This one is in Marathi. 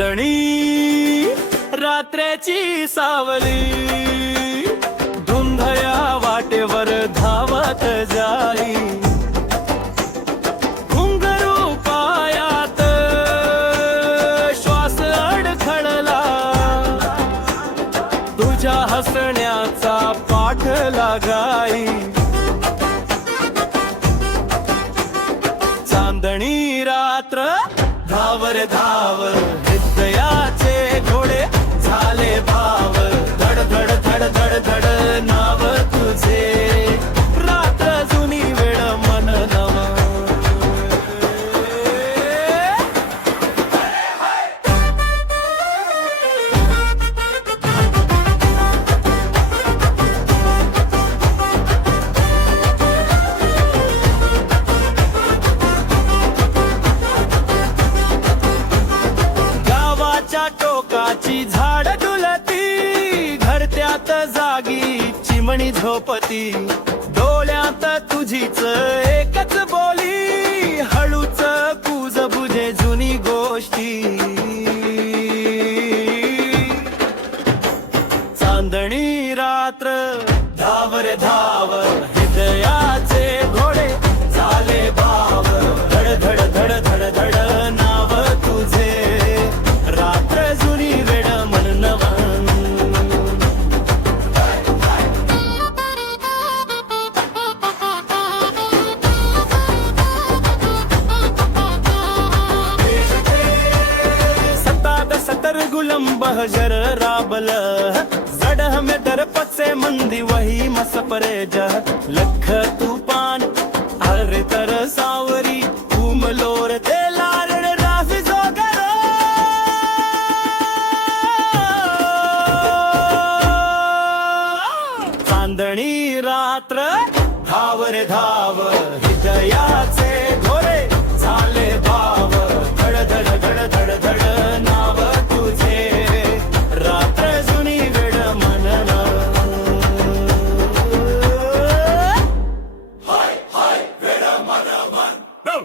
चांदणी रात्रेची सावली धुंधया वाटेवर धावत जाई घुंगरू पायात श्वास अडखळला तुझ्या हसण्याचा पाठ लागाई चांदणी रात्र धावर धाव हृदयाचे घोडे झाले भाव धड धड धड धड धड नाव तुझे रात्र जुनी वेळ मन नव टोकाची झाड डुलती घरत्यात जागी चिमणी झोपती डोळ्यात तुझीच एकच बोली हळूच कुज बुझे जुनी गोष्टी चांदणी रात्र धावर धाव हृदयाचे घोडे झाले भाव धड धड धड धड धड नाव तुझे रात्र जुनी वेळ मन नवन सताद सतर गुलंब हजर राबल जड़ में दरपसे मंदी वही मस परे जह लख तूफान हर तर सावरी उमलोर ते लारड राफी जोगर चांदणी रात्र धावर धाव हृदयाचे घोरे झाले भाव धड धड धड धड धड नाव तुझे रात्र जुनी वेळ मनन हाय हाय वेळ मन मन